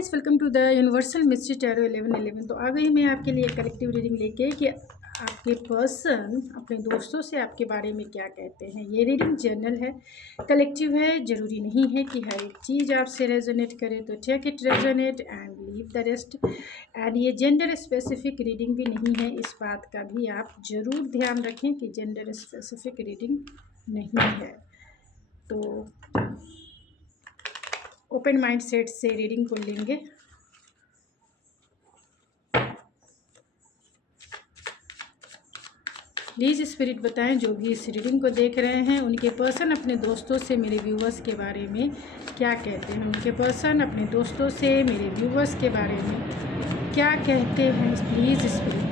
Guys, welcome to the universal mystery tarot 1111। तो आ गई मैं आपके लिए कलेक्टिव रीडिंग लेके कि आपके पर्सन अपने दोस्तों से आपके बारे में क्या कहते हैं। ये रीडिंग जनरल है, कलेक्टिव है, ज़रूरी नहीं है कि हर एक चीज़ आपसे रेजोनेट करे। तो take it resonate and leave the rest. And ये जेंडर स्पेसिफिक रीडिंग भी नहीं है, इस बात का भी आप ज़रूर ध्यान रखें कि जेंडर स्पेसिफिक रीडिंग नहीं है। तो ओपन माइंड सेट से रीडिंग को लेंगे। प्लीज़ स्पिरिट बताएं, जो भी इस रीडिंग को देख रहे हैं उनके पर्सन अपने दोस्तों से मेरे व्यूवर्स के बारे में क्या कहते हैं। उनके पर्सन अपने दोस्तों से मेरे व्यूवर्स के बारे में क्या कहते हैं। प्लीज़ स्पिरिट,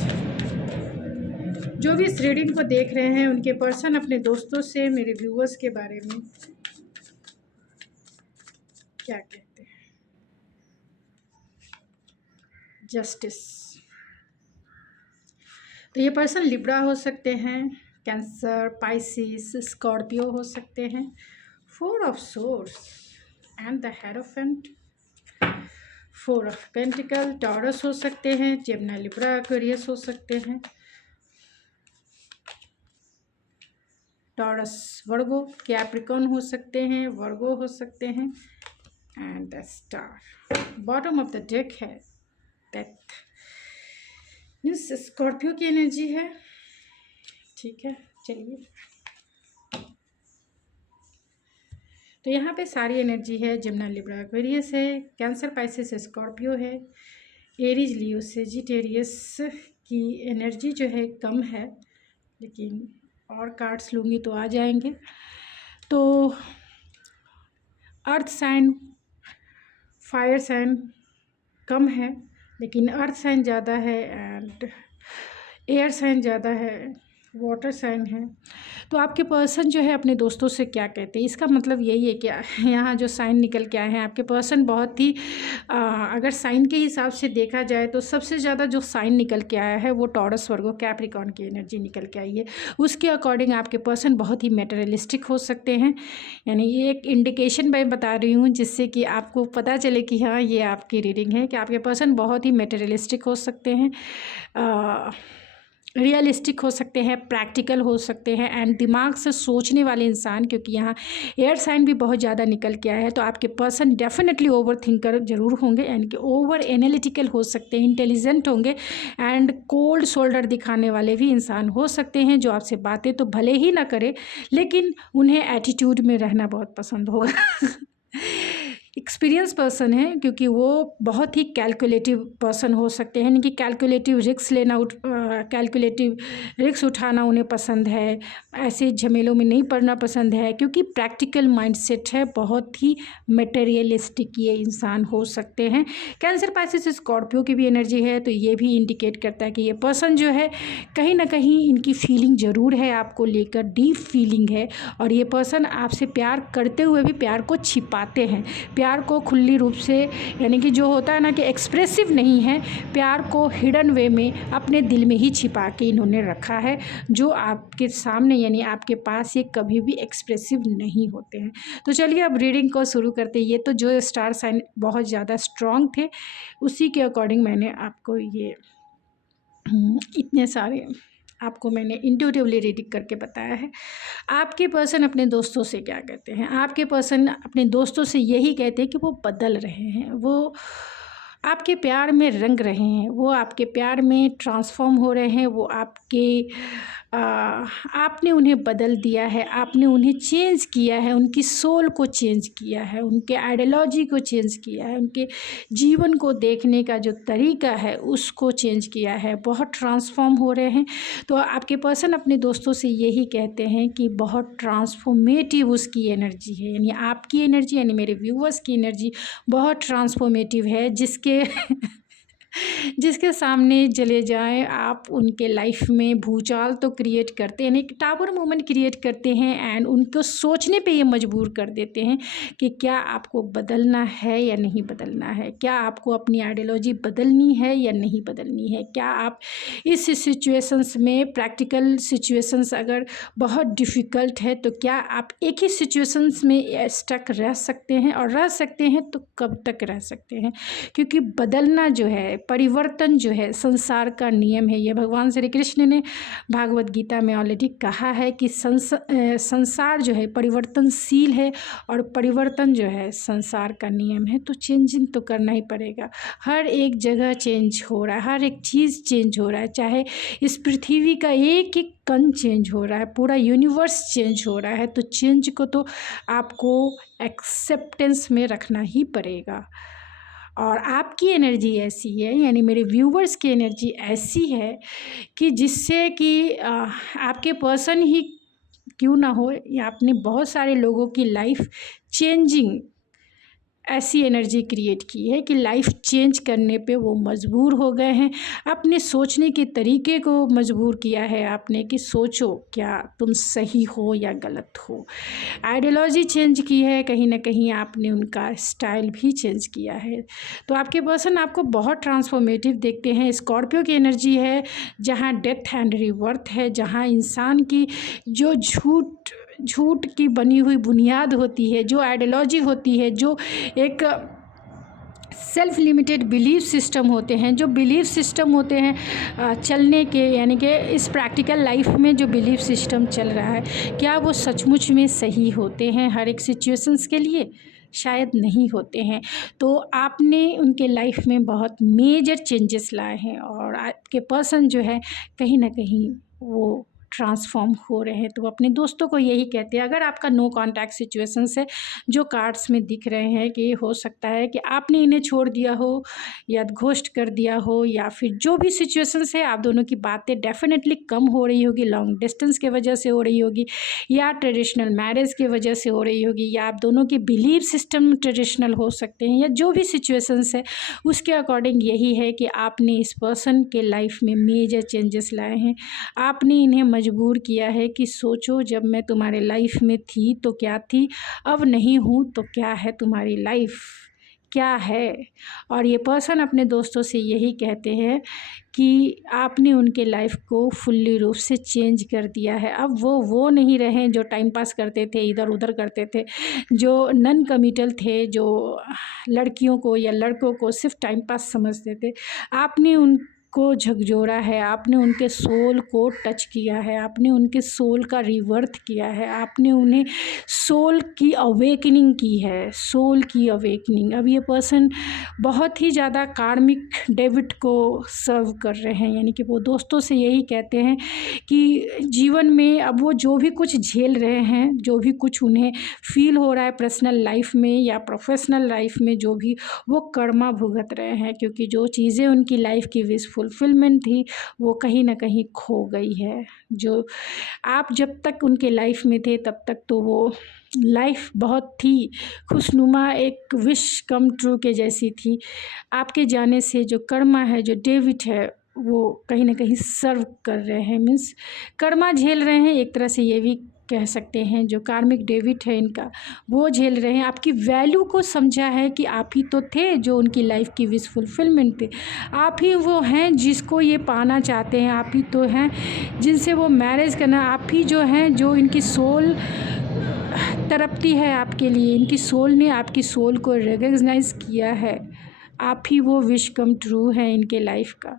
जो भी इस रीडिंग को देख रहे हैं उनके पर्सन अपने दोस्तों से मेरे व्यूवर्स के बारे में क्या कहते हैं। जस्टिस। तो ये पर्सन लिब्रा हो सकते हैं, कैंसर, पाइसिस, स्कॉर्पियो हो सकते हैं। 4 of source and the hierophant, 4 of pentacle, taurus हो सकते हैं, जेमिनी, लिब्रा, एक्वेरियस हो सकते हैं। टॉरस, वर्गो, कैप्रिकॉर्न हो सकते हैं, वर्गो हो सकते हैं। And the star. Bottom of the deck है डेथ, मीन्स स्कॉर्पियो की एनर्जी है। ठीक है, चलिए। तो यहाँ पे सारी एनर्जी है। जेमिनी, लिब्रा, एक्वेरियस है, कैंसर, पाइसिस, स्कॉर्पियो है, एरीज, लियो, सेजिटेरियस की एनर्जी जो है कम है, लेकिन और कार्ड्स लूँगी तो आ जाएंगे। तो अर्थ साइन, फायर साइन कम है, लेकिन अर्थ साइन ज़्यादा है एंड एयर साइन ज़्यादा है, वाटर साइन है। तो आपके पर्सन जो है अपने दोस्तों से क्या कहते हैं, इसका मतलब यही है कि यहाँ जो साइन निकल के आए हैं आपके पर्सन बहुत ही अगर साइन के हिसाब से देखा जाए तो सबसे ज़्यादा जो साइन निकल के आया है वो टॉरस, वर्गो, कैप्रिकॉर्न की एनर्जी निकल के आई है। उसके अकॉर्डिंग आपके पर्सन बहुत ही मेटेरियलिस्टिक हो सकते हैं। यानी ये एक इंडिकेशन मैं बता रही हूँ जिससे कि आपको पता चले कि हाँ ये आपकी रीडिंग है, कि आपके पर्सन बहुत ही मेटेरियलिस्टिक हो सकते हैं, रियलिस्टिक हो सकते हैं, प्रैक्टिकल हो सकते हैं एंड दिमाग से सोचने वाले इंसान, क्योंकि यहाँ एयर साइन भी बहुत ज़्यादा निकल के आया है। तो आपके पर्सन डेफिनेटली ओवर थिंकर जरूर होंगे, यानी कि ओवर एनालिटिकल हो सकते हैं, इंटेलिजेंट होंगे एंड कोल्ड शोल्डर दिखाने वाले भी इंसान हो सकते हैं, जो आपसे बातें तो भले ही ना करे लेकिन उन्हें एटीट्यूड में रहना बहुत पसंद होगा। एक्सपीरियंस पर्सन है, क्योंकि वो बहुत ही कैलकुलेटिव पर्सन हो सकते हैं, यानी कि कैलकुलेटिव रिस्क लेना, कैलकुलेटिव रिस्क उठाना उन्हें पसंद है। ऐसे झमेलों में नहीं पड़ना पसंद है, क्योंकि प्रैक्टिकल माइंडसेट है, बहुत ही मटेरियलिस्टिक ये इंसान हो सकते हैं। कैंसर, पाइसिस, स्कॉर्पियो की भी एनर्जी है, तो ये भी इंडिकेट करता है कि ये पर्सन जो है कहीं ना कहीं इनकी फीलिंग ज़रूर है आपको लेकर, डीप फीलिंग है। और ये पर्सन आपसे प्यार करते हुए भी प्यार को छिपाते हैं, प्यार को खुली रूप से, यानी कि जो होता है ना कि एक्सप्रेसिव नहीं है, प्यार को हिडन वे में अपने दिल में ही छिपा के इन्होंने रखा है, जो आपके सामने यानी आपके पास ये कभी भी एक्सप्रेसिव नहीं होते हैं। तो चलिए अब रीडिंग को शुरू करते हैं। ये तो जो स्टार साइन बहुत ज़्यादा स्ट्रॉन्ग थे उसी के अकॉर्डिंग मैंने आपको ये इतने सारे आपको मैंने इंट्यूटिवली रीडिंग करके बताया है। आपके पर्सन अपने दोस्तों से क्या कहते हैं। आपके पर्सन अपने दोस्तों से यही कहते हैं कि वो बदल रहे हैं, वो आपके प्यार में रंग रहे हैं, वो आपके प्यार में ट्रांसफॉर्म हो रहे हैं, वो आपने उन्हें बदल दिया है, आपने उन्हें चेंज किया है, उनकी सोल को चेंज किया है, उनके आइडियोलॉजी को चेंज किया है, उनके जीवन को देखने का जो तरीका है उसको चेंज किया है, बहुत ट्रांसफॉर्म हो रहे हैं। तो आपके पर्सन अपने दोस्तों से यही कहते हैं कि बहुत ट्रांसफॉर्मेटिव उसकी एनर्जी है, यानी आपकी एनर्जी, यानी मेरे व्यूअर्स की एनर्जी बहुत ट्रांसफॉर्मेटिव है, जिसके जिसके सामने चले जाएँ आप, उनके लाइफ में भूचाल तो क्रिएट करते हैं, एक टावर मोमेंट क्रिएट करते हैं एंड उनको सोचने पे ये मजबूर कर देते हैं कि क्या आपको बदलना है या नहीं बदलना है, क्या आपको अपनी आइडियोलॉजी बदलनी है या नहीं बदलनी है, क्या आप इस सिचुएशंस में, प्रैक्टिकल सिचुएशंस अगर बहुत डिफ़िकल्ट है तो क्या आप एक ही सिचुएशंस में स्टक रह सकते हैं, और रह सकते हैं तो कब तक रह सकते हैं। क्योंकि बदलना जो है, परिवर्तन जो है, संसार का नियम है। ये भगवान श्री कृष्ण ने भागवत गीता में ऑलरेडी कहा है कि संसार जो है परिवर्तनशील है, और परिवर्तन जो है संसार का नियम है। तो चेंजिंग तो करना ही पड़ेगा। हर एक जगह चेंज हो रहा है, हर एक चीज़ चेंज हो रहा है, चाहे इस पृथ्वी का एक एक कण चेंज हो रहा है, पूरा यूनिवर्स चेंज हो रहा है। तो चेंज को तो आपको एक्सेप्टेंस में रखना ही पड़ेगा। और आपकी एनर्जी ऐसी है, यानी मेरे व्यूवर्स की एनर्जी ऐसी है कि जिससे कि आपके पर्सन ही क्यों ना हो, या आपने बहुत सारे लोगों की लाइफ चेंजिंग ऐसी एनर्जी क्रिएट की है कि लाइफ चेंज करने पे वो मजबूर हो गए हैं। अपने सोचने के तरीके को मजबूर किया है आपने कि सोचो क्या तुम सही हो या गलत हो। आइडियोलॉजी चेंज की है, कहीं ना कहीं आपने उनका स्टाइल भी चेंज किया है। तो आपके पर्सन आपको बहुत ट्रांसफॉर्मेटिव देखते हैं। स्कॉर्पियो की एनर्जी है, जहाँ डेथ एंड रिबर्थ है, जहाँ इंसान की जो झूठ की बनी हुई बुनियाद होती है, जो आइडियोलॉजी होती है, जो एक सेल्फ लिमिटेड बिलीफ सिस्टम होते हैं, जो बिलीफ सिस्टम होते हैं चलने के, यानी कि इस प्रैक्टिकल लाइफ में जो बिलीफ सिस्टम चल रहा है, क्या वो सचमुच में सही होते हैं हर एक सिचुएशंस के लिए? शायद नहीं होते हैं। तो आपने उनके लाइफ में बहुत मेजर चेंजेस लाए हैं, और आपके पर्सन जो है कहीं ना कहीं वो ट्रांसफॉर्म हो रहे हैं। तो वो अपने दोस्तों को यही कहते हैं, अगर आपका नो कांटेक्ट सिचुएशंस है जो कार्ड्स में दिख रहे हैं, कि हो सकता है कि आपने इन्हें छोड़ दिया हो या घोस्ट कर दिया हो, या फिर जो भी सिचुएशंस है, आप दोनों की बातें डेफिनेटली कम हो रही होगी, लॉन्ग डिस्टेंस की वजह से हो रही होगी, या ट्रेडिशनल मैरिज की वजह से हो रही होगी, या आप दोनों के बिलीव सिस्टम ट्रेडिशनल हो सकते हैं, या जो भी सिचुएशंस है उसके अकॉर्डिंग यही है कि आपने इस पर्सन के लाइफ में मेजर चेंजेस लाए हैं। आपने इन्हें मजबूर किया है कि सोचो, जब मैं तुम्हारे लाइफ में थी तो क्या थी, अब नहीं हूँ तो क्या है, तुम्हारी लाइफ क्या है। और ये पर्सन अपने दोस्तों से यही कहते हैं कि आपने उनके लाइफ को फुल्ली रूप से चेंज कर दिया है। अब वो नहीं रहे जो टाइम पास करते थे, इधर उधर करते थे, जो नॉन कमिटल थे, जो लड़कियों को या लड़कों को सिर्फ टाइम पास समझते थे। आपने उनको झकझोरा है, आपने उनके सोल को टच किया है, आपने उनके सोल का रिवर्थ किया है, आपने उन्हें सोल की अवेकनिंग की है, सोल की अवेकनिंग। अब ये पर्सन बहुत ही ज़्यादा कार्मिक डेविड को सर्व कर रहे हैं, यानी कि वो दोस्तों से यही कहते हैं कि जीवन में अब वो जो भी कुछ झेल रहे हैं, जो भी कुछ उन्हें फील हो रहा है पर्सनल लाइफ में या प्रोफेशनल लाइफ में, जो भी वो कर्मा भुगत रहे हैं, क्योंकि जो चीज़ें उनकी लाइफ की विश फुलफिलमेंट थी वो कहीं ना कहीं खो गई है। जो आप जब तक उनके लाइफ में थे तब तक तो वो लाइफ बहुत ही खुशनुमा, एक विश कम ट्रू के जैसी थी। आपके जाने से जो कर्मा है, जो डेविड है, वो कहीं ना कहीं सर्व कर रहे हैं, मीन्स कर्मा झेल रहे हैं, एक तरह से ये भी कह सकते हैं। जो कार्मिक डेविड है इनका, वो झेल रहे हैं। आपकी वैल्यू को समझा है कि आप ही तो थे जो उनकी लाइफ की विश फुलफिलमेंट थे, आप ही वो हैं जिसको ये पाना चाहते हैं, आप ही तो हैं जिनसे वो मैरिज करना, आप ही जो हैं जो इनकी सोल तड़पती है आपके लिए, इनकी सोल ने आपकी सोल को रिकॉग्नाइज किया है। आप ही वो विश कम ट्रू है इनके लाइफ का।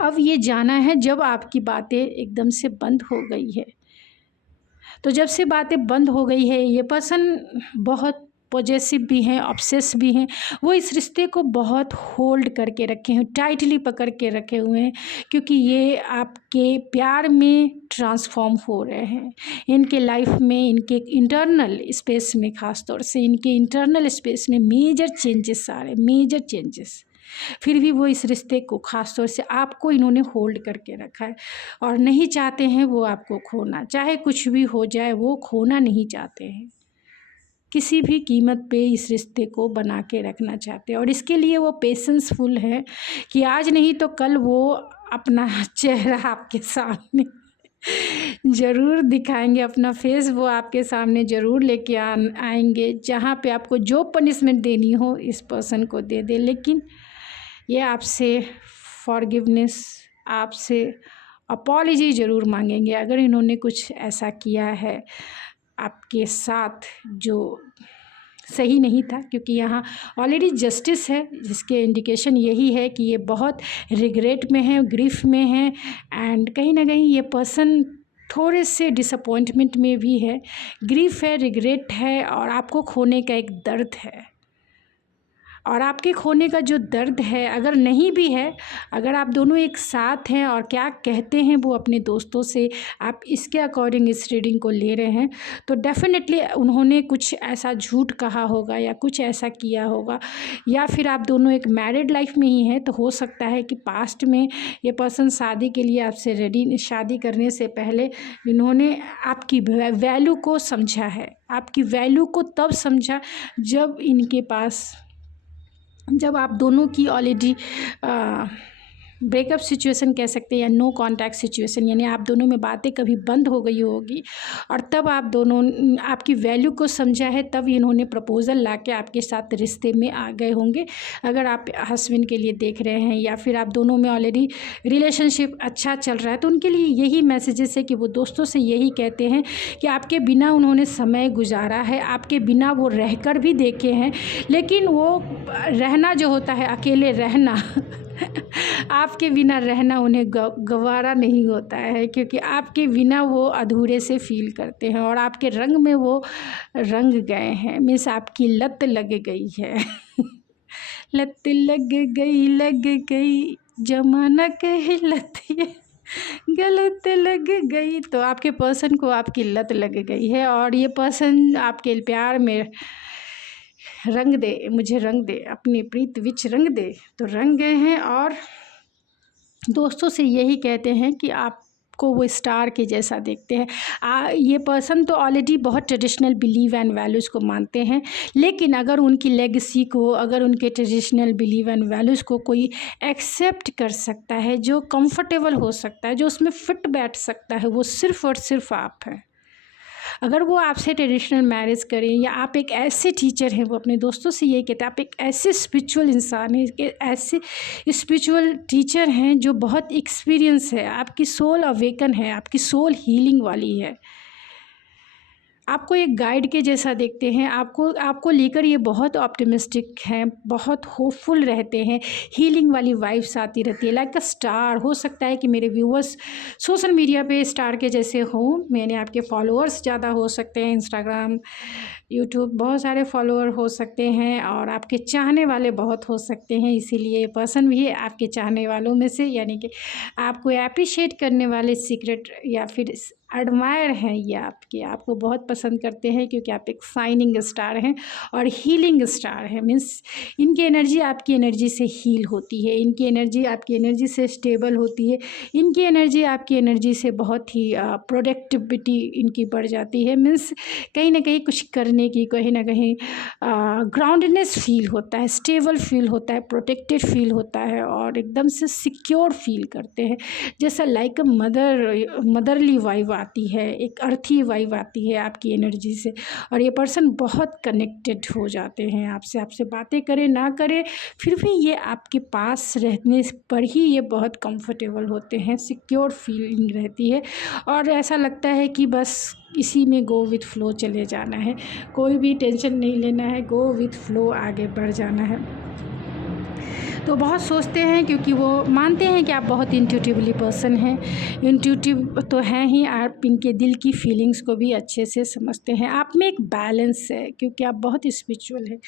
अब ये जाना है जब आपकी बातें एकदम से बंद हो गई है, तो जब से बातें बंद हो गई है, ये पर्सन बहुत पॉजेसिव भी हैं, ऑब्सेस भी हैं। वो इस रिश्ते को बहुत होल्ड करके रखे हैं, टाइटली पकड़ के रखे हुए हैं, क्योंकि ये आपके प्यार में ट्रांसफॉर्म हो रहे हैं। इनके लाइफ में, इनके इंटरनल स्पेस में, ख़ास तौर से इनके इंटरनल स्पेस में मेजर चेंजेस आ रहे हैं, मेजर चेंजेस। फिर भी वो इस रिश्ते को, ख़ास तौर से आपको, इन्होंने होल्ड करके रखा है, और नहीं चाहते हैं वो आपको खोना। चाहे कुछ भी हो जाए, वो खोना नहीं चाहते हैं। किसी भी कीमत पे इस रिश्ते को बना के रखना चाहते हैं और इसके लिए वो पेशेंसफुल है कि आज नहीं तो कल वो अपना चेहरा आपके सामने ज़रूर दिखाएंगे, अपना फेस वो आपके सामने ज़रूर लेके आएंगे। जहाँ पे आपको जो पनिशमेंट देनी हो इस पर्सन को दे दे, लेकिन ये आपसे फॉरगिवनेस, आपसे अपॉलजी ज़रूर मांगेंगे अगर इन्होंने कुछ ऐसा किया है आपके साथ जो सही नहीं था, क्योंकि यहाँ ऑलरेडी जस्टिस है जिसके इंडिकेशन यही है कि ये बहुत रिग्रेट में है, ग्रीफ में है एंड कहीं ना कहीं ये पर्सन थोड़े से डिसअपॉइंटमेंट में भी है। ग्रीफ है, रिग्रेट है और आपको खोने का एक दर्द है। और आपके खोने का जो दर्द है, अगर नहीं भी है, अगर आप दोनों एक साथ हैं और क्या कहते हैं वो अपने दोस्तों से, आप इसके अकॉर्डिंग इस रीडिंग को ले रहे हैं, तो डेफिनेटली उन्होंने कुछ ऐसा झूठ कहा होगा या कुछ ऐसा किया होगा, या फिर आप दोनों एक मैरिड लाइफ में ही हैं तो हो सकता है कि पास्ट में ये पर्सन शादी के लिए आपसे रेडी, शादी करने से पहले इन्होंने आपकी वैल्यू को समझा है। आपकी वैल्यू को तब समझा जब आप दोनों की ऑलरेडी ब्रेकअप सिचुएशन कह सकते हैं या नो कांटेक्ट सिचुएशन, यानी आप दोनों में बातें कभी बंद हो गई होगी और तब आप दोनों आपकी वैल्यू को समझा है, तब इन्होंने प्रपोज़ल लाके आपके साथ रिश्ते में आ गए होंगे। अगर आप हस्बैंड के लिए देख रहे हैं या फिर आप दोनों में ऑलरेडी रिलेशनशिप अच्छा चल रहा है, तो उनके लिए यही मैसेजेस है कि वो दोस्तों से यही कहते हैं कि आपके बिना उन्होंने समय गुजारा है, आपके बिना वो रहकर भी देखे हैं, लेकिन वो रहना जो होता है, अकेले रहना आपके बिना रहना उन्हें गवारा नहीं होता है, क्योंकि आपके बिना वो अधूरे से फील करते हैं और आपके रंग में वो रंग गए हैं। मीन्स आपकी लत लग गई है लत लग गई जमाना कहे लत ये गलत लग गई। तो आपके पर्सन को आपकी लत लग गई है और ये पर्सन आपके प्यार में रंग दे, मुझे रंग दे, अपनी प्रीत विच रंग दे, तो रंग गए हैं और दोस्तों से यही कहते हैं कि आपको वो स्टार के जैसा देखते हैं। ये पर्सन तो ऑलरेडी बहुत ट्रेडिशनल बिलीव एंड वैल्यूज़ को मानते हैं, लेकिन अगर उनकी लेगेसी को, अगर उनके ट्रेडिशनल बिलीव एंड वैल्यूज़ को कोई एक्सेप्ट कर सकता है, जो कंफर्टेबल हो सकता है, जो उसमें फिट बैठ सकता है, वो सिर्फ़ और सिर्फ आप हैं। अगर वो आपसे ट्रेडिशनल मैरिज करें या आप एक ऐसे टीचर हैं, वो अपने दोस्तों से यही कहते हैं, आप एक ऐसे स्पिरिचुअल इंसान हैं, ऐसे स्पिरिचुअल टीचर हैं जो बहुत एक्सपीरियंस है, आपकी सोल अवेकन है, आपकी सोल हीलिंग वाली है, आपको एक गाइड के जैसा देखते हैं, आपको लेकर ये बहुत ऑप्टिमिस्टिक हैं, बहुत होपफुल रहते हैं, हीलिंग वाली वाइब्स आती रहती है, लाइक अ स्टार। हो सकता है कि मेरे व्यूअर्स सोशल मीडिया पे स्टार के जैसे हों, मैंने आपके फॉलोअर्स ज़्यादा हो सकते हैं, इंस्टाग्राम, यूट्यूब बहुत सारे फॉलोअर हो सकते हैं और आपके चाहने वाले बहुत हो सकते हैं, इसीलिए ये पर्सन भी आपके चाहने वालों में से, यानी कि आपको अप्रिशिएट करने वाले सीक्रेट या फिर एडमायर हैं, ये आपको बहुत पसंद करते हैं, क्योंकि आप एक शाइनिंग स्टार हैं और हीलिंग स्टार हैं। मीन्स इनकी एनर्जी आपकी एनर्जी से हील होती है, इनकी एनर्जी आपकी एनर्जी से स्टेबल होती है, इनकी एनर्जी आपकी एनर्जी से बहुत ही प्रोडक्टिविटी इनकी बढ़ जाती है। मीन्स कहीं ना कहीं कुछ करने की, कहीं ना कहीं ग्राउंडनेस फील होता है, स्टेबल फील होता है, प्रोटेक्टेड फील होता है और एकदम से सिक्योर फील करते हैं, जैसा लाइक अ मदरली वाइब आती है, एक अर्थी वाइब आती है आपकी एनर्जी से। और ये पर्सन बहुत कनेक्टेड हो जाते हैं आपसे बातें करें ना करें, फिर भी ये आपके पास रहने पर ही ये बहुत कंफर्टेबल होते हैं, सिक्योर फीलिंग रहती है और ऐसा लगता है कि बस इसी में गो विथ फ्लो चले जाना है, कोई भी टेंशन नहीं लेना है, गो विथ फ्लो आगे बढ़ जाना है। तो बहुत सोचते हैं, क्योंकि वो मानते हैं कि आप बहुत इंट्यूटिवली पर्सन हैं, इंट्यूटिव तो हैं ही, आप इनके दिल की फीलिंग्स को भी अच्छे से समझते हैं। आप में एक बैलेंस है, क्योंकि आप बहुत स्पिरिचुअल है,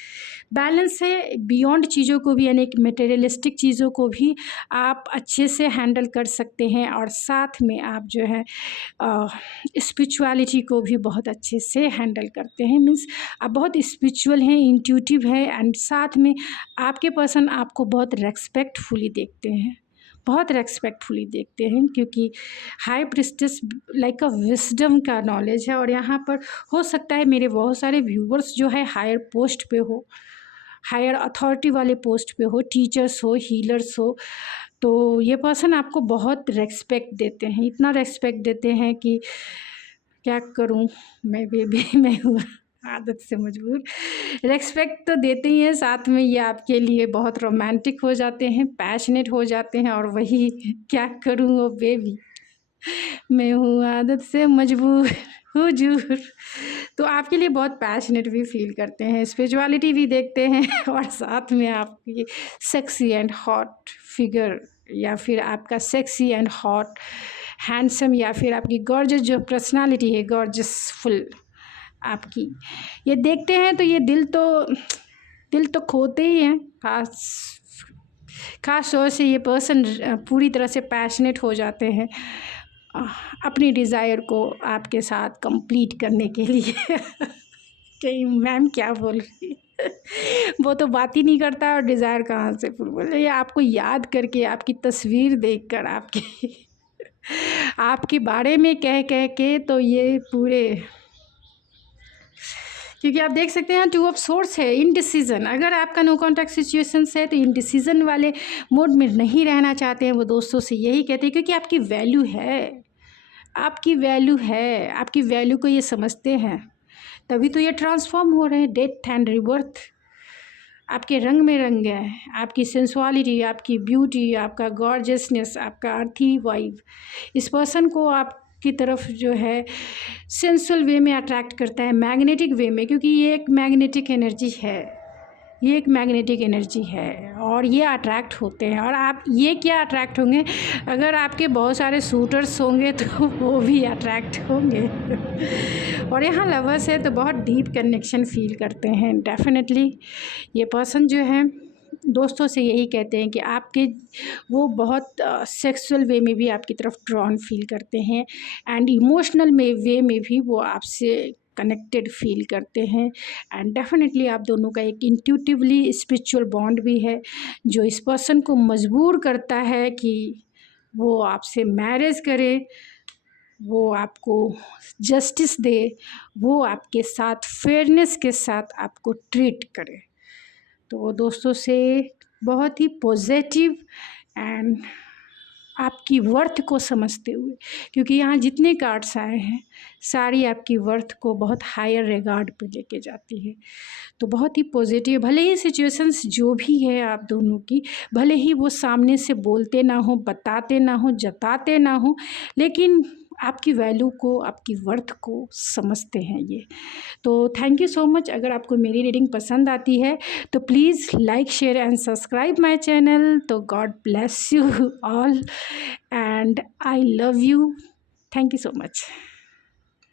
बैलेंस है बियॉन्ड चीज़ों को भी, यानी कि मटेरियलिस्टिक चीज़ों को भी आप अच्छे से हैंडल कर सकते हैं और साथ में आप जो है स्पिरिचुअलिटी को भी बहुत अच्छे से हैंडल करते हैं। मीन्स आप बहुत स्पिरिचुअल हैं, इंट्यूटिव है एंड साथ में आपके पर्सन आपको बहुत रेस्पेक्टफुली देखते हैं, बहुत रेस्पेक्टफुली देखते हैं, क्योंकि हाई प्रिस्टेस लाइक अ विजडम का नॉलेज है। और यहाँ पर हो सकता है मेरे बहुत सारे व्यूवर्स जो है हायर पोस्ट पे हो, हायर अथॉरिटी वाले पोस्ट पे हो, टीचर्स हो, हीलर्स हो, तो ये पर्सन आपको बहुत रेस्पेक्ट देते हैं, इतना रेस्पेक्ट देते हैं कि क्या करूं, मैं बेबी मैं हूँ आदत से मजबूर। रेस्पेक्ट तो देते ही हैं, साथ में ये आपके लिए बहुत रोमांटिक हो जाते हैं, पैशनेट हो जाते हैं, और वही क्या करूं ओ बेबी मैं हूँ आदत से मजबूर हुजूर, तो आपके लिए बहुत पैशनेट भी फील करते हैं, स्पिरिचुअलिटी भी देखते हैं और साथ में आपकी सेक्सी एंड हॉट फिगर, या फिर आपका सेक्सी एंड हॉट हैंडसम, या फिर आपकी गॉर्जस जो पर्सनालिटी है, गॉर्जसफुल आपकी, ये देखते हैं तो ये दिल तो खोते ही हैं। खास तौर से ये पर्सन पूरी तरह से पैशनेट हो जाते हैं अपनी डिज़ायर को आपके साथ कंप्लीट करने के लिए कि मैम क्या बोल रही वो तो बात ही नहीं करता, और डिज़ायर कहाँ से पूरी बोल रही है। आपको याद करके, आपकी तस्वीर देखकर, आपके बारे में कह कह के, तो ये पूरे, क्योंकि आप देख सकते हैं 2 ऑफ सोर्स है, इनडिसीजन। अगर आपका नो कॉन्टैक्ट सिचुएशन है तो इनडिसीजन वाले मोड में नहीं रहना चाहते हैं, वो दोस्तों से यही कहते हैं, क्योंकि आपकी वैल्यू है, आपकी वैल्यू है, आपकी वैल्यू को ये समझते हैं, तभी तो ये ट्रांसफॉर्म हो रहे हैं, डेथ एंड रिबर्थ आपके रंग में रंग है, आपकी सेंसुअलिटी, आपकी ब्यूटी, आपका गॉर्जियसनेस, आपका अर्थी वाइब इस पर्सन को आपकी तरफ जो है सेंसुअल वे में अट्रैक्ट करता है, मैग्नेटिक वे में, क्योंकि ये एक मैग्नेटिक एनर्जी है, ये एक मैग्नेटिक एनर्जी है, और ये अट्रैक्ट होते हैं। और आप ये क्या अट्रैक्ट होंगे, अगर आपके बहुत सारे सूटर्स होंगे तो वो भी अट्रैक्ट होंगे और यहाँ लवर्स है तो बहुत डीप कनेक्शन फील करते हैं डेफिनेटली। ये पर्सन जो है दोस्तों से यही कहते हैं कि आपके वो बहुत सेक्सुअल वे में भी आपकी तरफ ड्रॉन फील करते हैं, एंड इमोशनल में वे में भी वो आपसे कनेक्टेड फील करते हैं, एंड डेफिनेटली आप दोनों का एक इंट्यूटिवली स्पिरिचुअल बॉन्ड भी है, जो इस पर्सन को मजबूर करता है कि वो आपसे मैरिज करे, वो आपको जस्टिस दे, वो आपके साथ फेयरनेस के साथ आपको ट्रीट करे। तो दोस्तों से बहुत ही पॉजिटिव एंड आपकी वर्थ को समझते हुए, क्योंकि यहाँ जितने कार्ड्स आए हैं सारी आपकी वर्थ को बहुत हायर रिगार्ड पे लेके जाती है। तो बहुत ही पॉजिटिव, भले ही सिचुएशंस जो भी है आप दोनों की, भले ही वो सामने से बोलते ना हो, बताते ना हो, जताते ना हो, लेकिन आपकी वैल्यू को, आपकी वर्थ को समझते हैं ये। तो थैंक यू सो मच। अगर आपको मेरी रीडिंग पसंद आती है तो please like, share and subscribe my channel. तो God bless you all and I love you. Thank you so much.